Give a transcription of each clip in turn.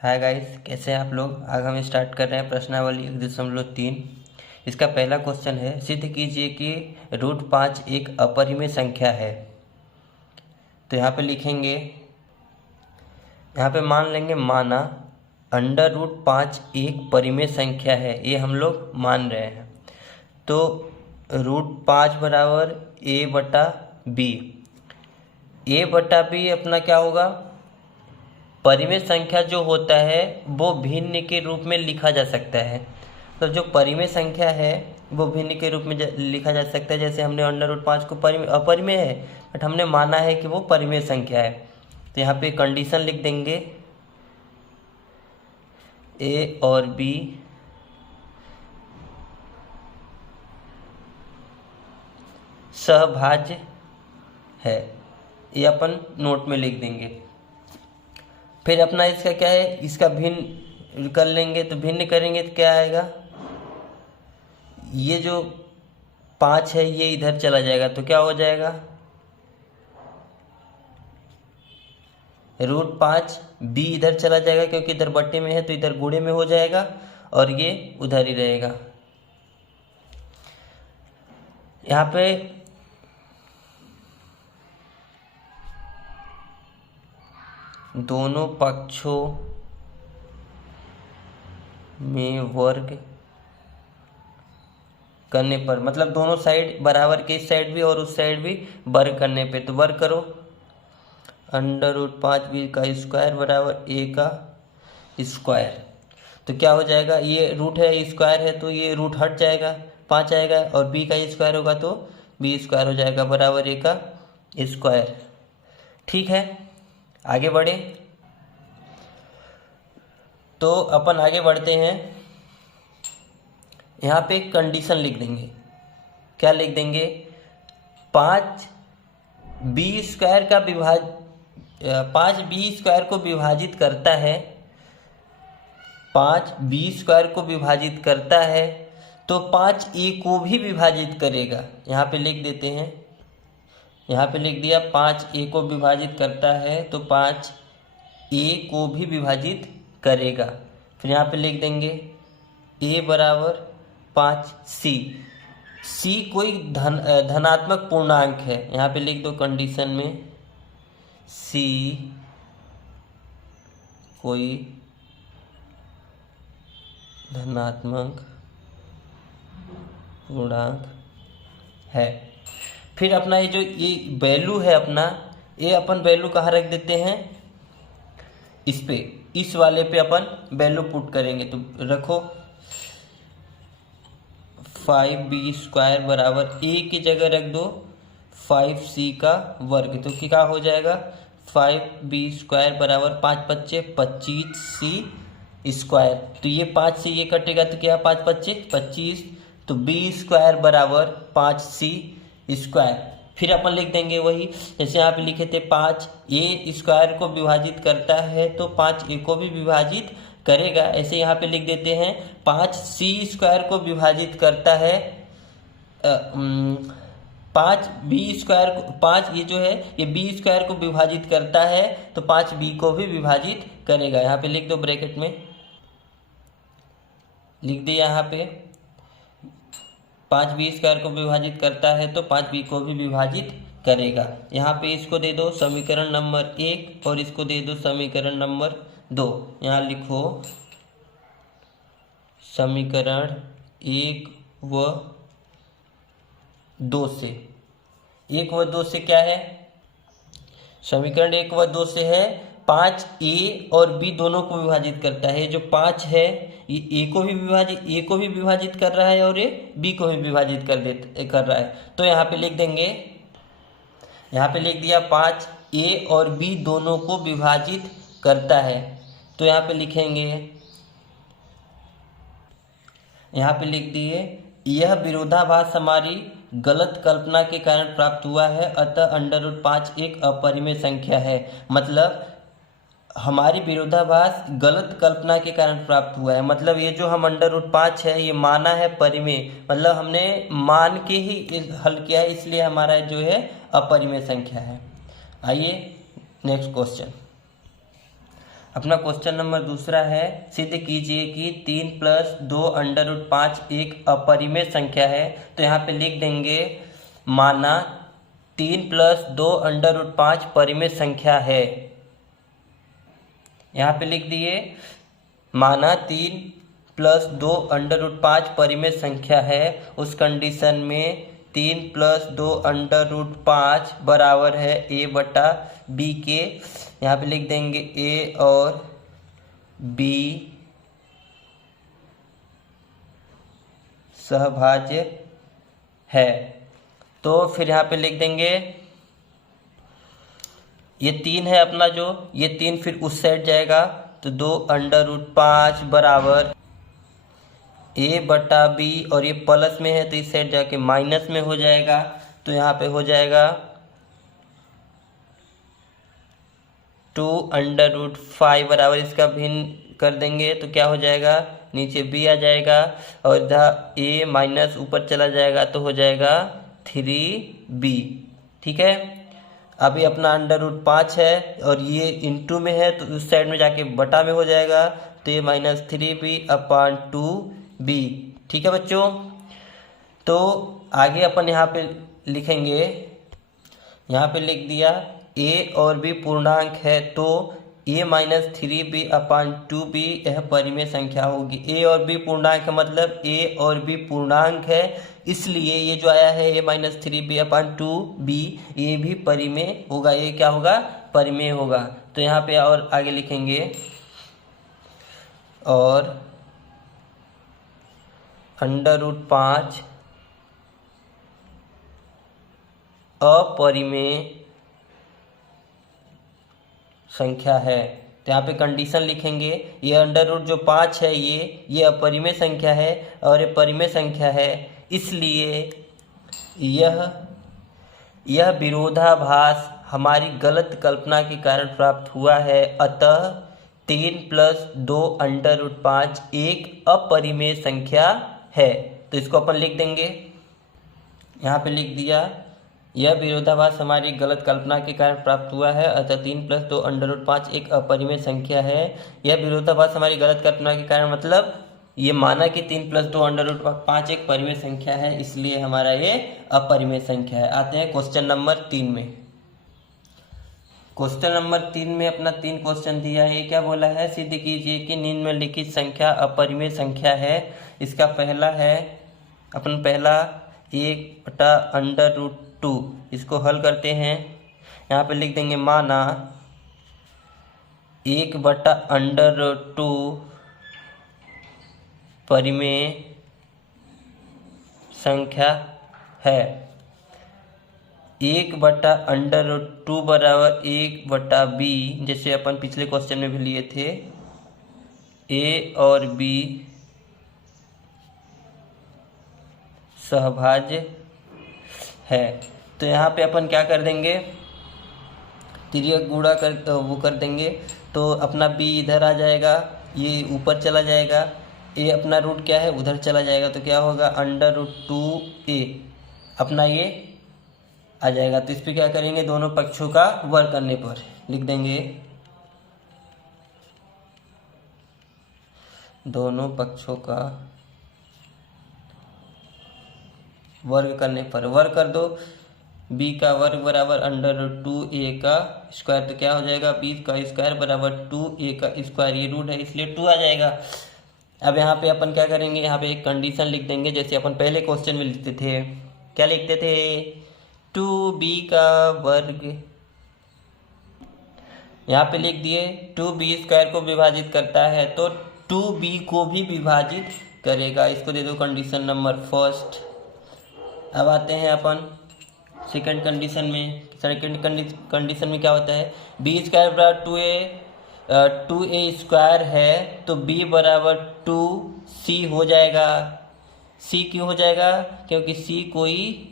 Hi guys, कैसे हैं आप लोग। आज हम स्टार्ट कर रहे हैं प्रश्नावली 1.3। इसका पहला क्वेश्चन है, सिद्ध कीजिए कि √5 एक अपरिमेय संख्या है। तो यहाँ पे लिखेंगे, यहाँ पे मान लेंगे माना √5 एक परिमेय संख्या है, ये हम लोग मान रहे हैं। तो √5 बराबर a/b। a/b अपना क्या होगा, परिमेय संख्या जो होता है वो भिन्न के रूप में लिखा जा सकता है। तो जो परिमेय संख्या है वो भिन्न के रूप में लिखा जा सकता है। जैसे हमने √5 को अपरिमेय है, बट हमने माना है कि वो परिमेय संख्या है। तो यहाँ पे कंडीशन लिख देंगे, ए और बी सहभाज्य है, ये अपन नोट में लिख देंगे। फिर अपना इसका क्या है, इसका भिन्न कर लेंगे। तो भिन्न करेंगे तो क्या आएगा, ये जो 5 है ये इधर चला जाएगा। तो क्या हो जाएगा, √5 b इधर चला जाएगा, क्योंकि इधर बट्टे में है तो इधर गुणे में हो जाएगा और ये उधर ही रहेगा। यहाँ पे दोनों पक्षों में वर्ग करने पर, मतलब दोनों साइड बराबर के, इस साइड भी और उस साइड भी वर्ग करने पे, तो वर्ग करो √5b का स्क्वायर बराबर a का स्क्वायर। तो क्या हो जाएगा, ये रूट है स्क्वायर है तो ये रूट हट जाएगा, 5 आएगा, और b का स्क्वायर होगा तो b स्क्वायर हो जाएगा बराबर a का स्क्वायर। ठीक है, आगे बढ़े। तो अपन आगे बढ़ते हैं, यहाँ पे एक कंडीशन लिख देंगे। क्या लिख देंगे, 5b² को विभाजित करता है, 5b² को विभाजित करता है तो 5a को भी विभाजित करेगा। यहाँ पे लिख देते हैं, यहाँ पे लिख दिया 5a को विभाजित करता है तो 5a को भी विभाजित करेगा। फिर यहाँ पे लिख देंगे a बराबर 5c। c कोई धनात्मक पूर्णांक है, यहाँ पे लिख दो कंडीशन में, c कोई धनात्मक पूर्णांक है। फिर अपना ये वैल्यू है अपना, ये अपन वैल्यू कहाँ रख देते हैं, इस पे, इस वाले पे अपन वैल्यू पुट करेंगे। तो रखो 5b² बराबर a की जगह रख दो 5c का वर्ग। तो क्या हो जाएगा, 5b² बराबर 5 × 5 = 25c²। तो ये 5 से ये कटेगा तो क्या, 5 × 5 = 25। तो b² बराबर 5c²। फिर अपन लिख देंगे वही, जैसे यहाँ पे लिखे थे 5a² को विभाजित करता है तो 5a को भी विभाजित करेगा। ऐसे यहाँ पे लिख देते हैं 5c² को विभाजित करता है, 5 ये जो है ये b² को विभाजित करता है तो 5b को भी विभाजित करेगा। यहाँ पे लिख दो, ब्रैकेट में लिख दिया। यहाँ पे 5b² को विभाजित करता है तो 5b को भी विभाजित करेगा। यहाँ पे इसको दे दो समीकरण नंबर 1 और इसको दे दो समीकरण नंबर 2। यहाँ लिखो समीकरण 1 व 2 से, 1 व 2 से क्या है, समीकरण 1 व 2 से है 5a और b दोनों को विभाजित करता है। जो 5 है ये a को भी विभाजित कर रहा है और ये b को भी विभाजित कर रहा है। तो यहाँ पे लिख देंगे, यहाँ पे लिख दिया 5a और b दोनों को विभाजित करता है। तो यहाँ पे लिखेंगे, यहाँ पे लिख दिए, यह विरोधाभास हमारी गलत कल्पना के कारण प्राप्त हुआ है, अतः √5 एक अपरिमेय संख्या है। मतलब हमारी विरोधाभास गलत कल्पना के कारण प्राप्त हुआ है, मतलब ये जो हम √5 है ये माना है परिमेय, मतलब हमने मान के ही हल किया है, इसलिए हमारा जो है अपरिमेय संख्या है। आइए नेक्स्ट क्वेश्चन। अपना क्वेश्चन नंबर दूसरा है, सिद्ध कीजिए कि 3 + 2 √5 एक अपरिमेय संख्या है। तो यहाँ पे लिख देंगे माना 3 + 2 √5 परिमेय संख्या है। यहाँ पे लिख दिए माना 3 + 2 √5 परिमेय संख्या है। उस कंडीशन में 3 + 2 √5 बराबर है a/b के। यहाँ पे लिख देंगे a और b सहभाज्य है। तो फिर यहाँ पे लिख देंगे ये 3 है अपना, जो ये 3 फिर उस साइड जाएगा तो 2 √5 बराबर a/b, और ये प्लस में है तो इस साइड जाके माइनस में हो जाएगा। तो यहाँ पे हो जाएगा 2 √5 बराबर, इसका भिन्न कर देंगे तो क्या हो जाएगा, नीचे b आ जाएगा और इधर a माइनस ऊपर चला जाएगा तो हो जाएगा 3b। ठीक है, अभी अपना √5 है और ये इंटू में है तो उस साइड में जाके बटा में हो जाएगा तो ये -3b/2b। ठीक है बच्चों, तो आगे अपन यहाँ पे लिखेंगे, यहाँ पे लिख दिया a और b पूर्णांक है तो a -3b/2b यह परिमेय संख्या होगी। a और b पूर्णांक है मतलब a और b पूर्णांक है, इसलिए ये जो आया है a -3b/2b ये भी परिमेय होगा। ये क्या होगा, परिमेय होगा। तो यहाँ पे और आगे लिखेंगे और √5 अपरिमेय संख्या है। तो यहाँ पे कंडीशन लिखेंगे, ये अंडर जो 5 है ये अपरिमेय संख्या है और ये परिमेय संख्या है, इसलिए यह विरोधाभास हमारी गलत कल्पना के कारण प्राप्त हुआ है। अतः 3 + 2 √5 एक अपरिमेय संख्या है। तो इसको अपन लिख देंगे, यहाँ पे लिख दिया यह विरोधाभास हमारी गलत कल्पना के कारण प्राप्त हुआ है। अतः 3 + 2 √5 एक अपरिमेय संख्या है। यह विरोधाभास हमारी गलत कल्पना के कारण मतलब ये माना कि 3 + 2 √5 एक परिमेय संख्या है, इसलिए हमारा ये अपरिमेय संख्या है। आते हैं क्वेश्चन नंबर 3 में। क्वेश्चन नंबर 3 में अपना 3 क्वेश्चन दिया है। ये क्या बोला है, सिद्ध कीजिए कि निम्नलिखित संख्या अपरिमेय संख्या है। इसका पहला है अपन पहला 1/√2, इसको हल करते हैं। यहाँ पे लिख देंगे माना 1/√2 परिमेय संख्या है। 1/√2 बराबर 1/b, जैसे अपन पिछले क्वेश्चन में भी लिए थे। a और b सहभाज्य है। तो यहाँ पे अपन क्या कर देंगे, तिर्यक गुणा कर देंगे तो अपना b इधर आ जाएगा, ये ऊपर चला जाएगा, a अपना रूट क्या है उधर चला जाएगा तो क्या होगा √2a अपना ये आ जाएगा। तो इस पर क्या करेंगे, दोनों पक्षों का वर्ग करने पर लिख देंगे, दोनों पक्षों का वर्ग करने पर, वर्ग कर दो, b का वर्ग बराबर √2a का स्क्वायर, तो क्या हो जाएगा b का स्क्वायर बराबर 2a का स्क्वायर, ये रूट है इसलिए 2 आ जाएगा। अब यहाँ पे अपन क्या करेंगे, यहाँ पे एक कंडीशन लिख देंगे, जैसे अपन पहले क्वेश्चन में लिखते थे, क्या लिखते थे, 2b का वर्ग, यहाँ पे लिख दिए 2b² को विभाजित करता है तो 2b को भी विभाजित करेगा। इसको दे दो कंडीशन नंबर फर्स्ट। अब आते हैं अपन सेकंड कंडीशन में। सेकंड कंडीशन में क्या होता है, b² बराबर 2a² है तो b बराबर 2c हो जाएगा। c क्यों हो जाएगा, क्योंकि c कोई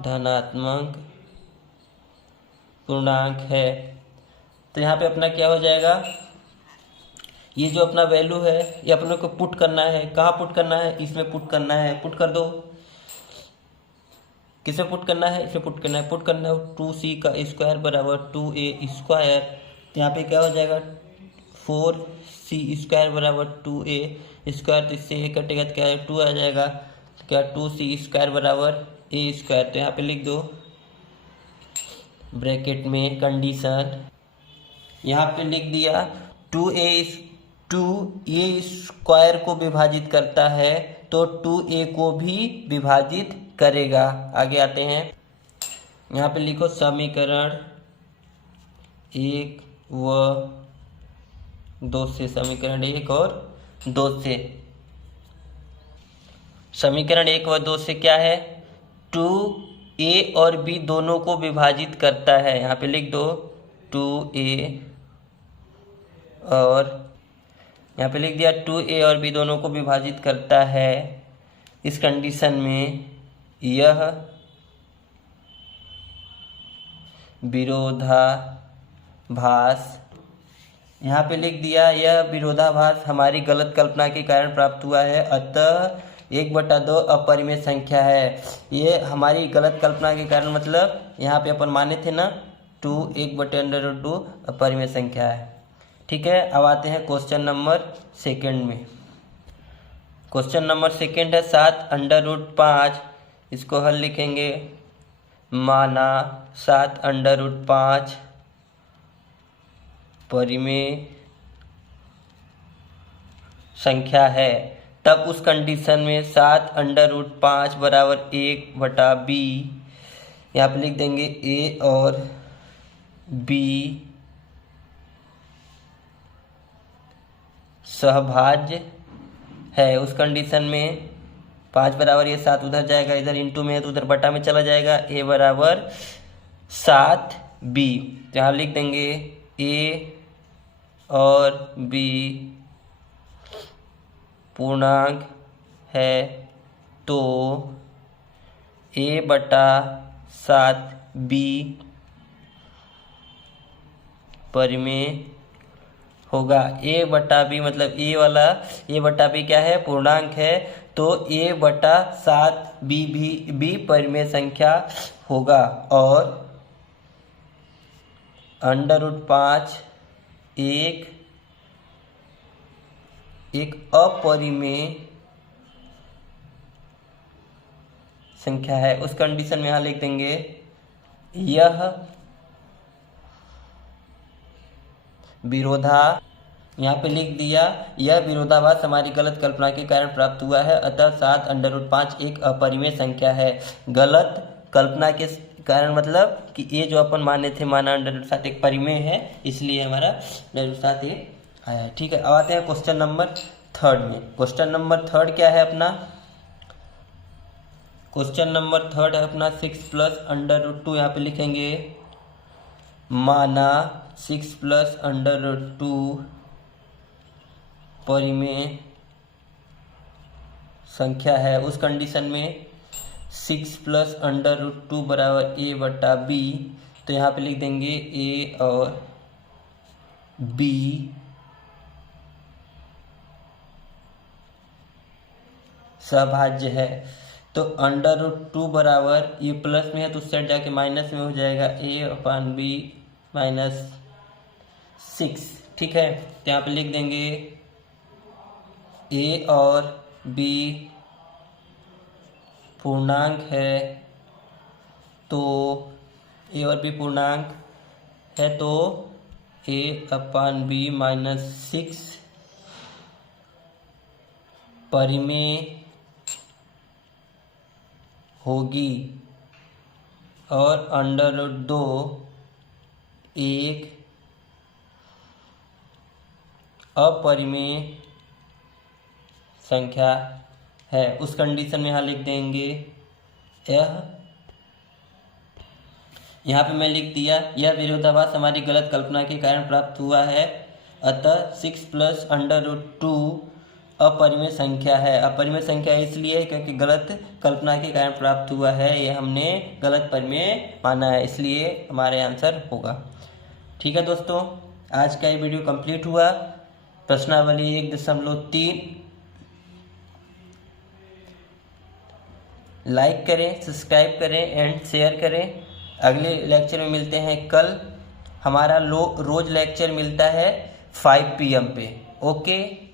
धनात्मक पूर्णांक है। तो यहाँ पे अपना क्या हो जाएगा, ये जो अपना वैल्यू है ये अपने को पुट करना है। कहाँ पुट करना है, इसमें पुट करना है, पुट कर दो। किसमें पुट करना है, इसमें पुट करना है। पुट करना है 2c का स्क्वायर बराबर 2a स्क्वायर, तो यहाँ पे क्या हो जाएगा 4c स्क्वायर बराबर 2a स्क्वायर, तो इससे a कटेगा तो क्या है 2 आ जाएगा, तो क्या 2c स्क्वायर बराबर a स्क्वायर। तो यहाँ पे लिख दो ब्रैकेट में कंडीशन, यहाँ पे लिख दिया 2a स्क्वायर को विभाजित करता है तो 2a को भी विभाजित करेगा। आगे आते हैं, यहाँ पे लिखो समीकरण 1 व 2 से, समीकरण 1 और 2 से। समीकरण 1 व 2 से क्या है 2a और b दोनों को विभाजित करता है। यहाँ पे लिख दो 2a और यहाँ पे लिख दिया 2a और b दोनों को विभाजित करता है। इस कंडीशन में यह विरोधाभास, यहाँ पे लिख दिया यह विरोधाभास हमारी गलत कल्पना के कारण प्राप्त हुआ है, अतः 1/2 अपरिमेय संख्या है। ये हमारी गलत कल्पना के कारण मतलब यहाँ पे अपन माने थे ना 2 1/√2 अपरिमेय संख्या है। ठीक है, अब आते हैं क्वेश्चन नंबर सेकंड में। क्वेश्चन नंबर सेकंड है 7√5, इसको हल लिखेंगे। माना 7√5 परिमेय संख्या है, तब उस कंडीशन में 7√5 बराबर 1/b, यहाँ पे लिख देंगे a और b सहभाज्य है। उस कंडीशन में 5 बराबर ये 7 उधर जाएगा, इधर इंटू में है तो उधर बटा में चला जाएगा, a बराबर 7b, तो यहाँ लिख देंगे a और b पूर्णांक है तो a/7b परिमेय होगा। a/b मतलब a/b क्या है पूर्णांक है, तो a/7b भी परिमेय संख्या होगा। और √5 एक अपरिमेय संख्या है। उस कंडीशन में यहाँ लिख देंगे यह यहाँ पे लिख दिया यह विरोधाभास हमारी गलत कल्पना के कारण प्राप्त हुआ है, अतः 7√5 एक अपरिमेय संख्या है। गलत कल्पना के कारण मतलब कि ये जो अपन माने थे माना √7 एक परिमेय है, इसलिए हमारा √7 ये आया है। ठीक है, अब आते हैं क्वेश्चन नंबर थर्ड में। क्वेश्चन नंबर थर्ड क्या है अपना, क्वेश्चन नंबर थर्ड है अपना 6 + √2, यहाँ पे लिखेंगे माना 6 + √2 परिमेय संख्या है। उस कंडीशन में 6 + √2 बराबर a/b, तो यहाँ पे लिख देंगे a और b सहभाज्य है। तो √2 बराबर ये प्लस में है तो उस साइड जाके माइनस में हो जाएगा a/b - 6। ठीक है, तो यहाँ पे लिख देंगे a और b पूर्णांक है तो a और b पूर्णांक है तो a/b - 6 परिमेय होगी और √2 एक अपरिमेय संख्या है। उस कंडीशन में यहाँ लिख देंगे यहाँ पे मैं लिख दिया यह विरोधाभास हमारी गलत कल्पना के कारण प्राप्त हुआ है, अतः 6 + √2 अपरिमेय संख्या है। अपरिमेय संख्या इसलिए क्योंकि गलत कल्पना के कारण प्राप्त हुआ है, ये हमने गलत परिमेय माना है, इसलिए हमारे आंसर होगा। ठीक है दोस्तों, आज का ये वीडियो कंप्लीट हुआ। प्रश्नावली 1.3 लाइक करें, सब्सक्राइब करें एंड शेयर करें। अगले लेक्चर में मिलते हैं कल। हमारा रोज लेक्चर मिलता है 5 PM पे। ओके।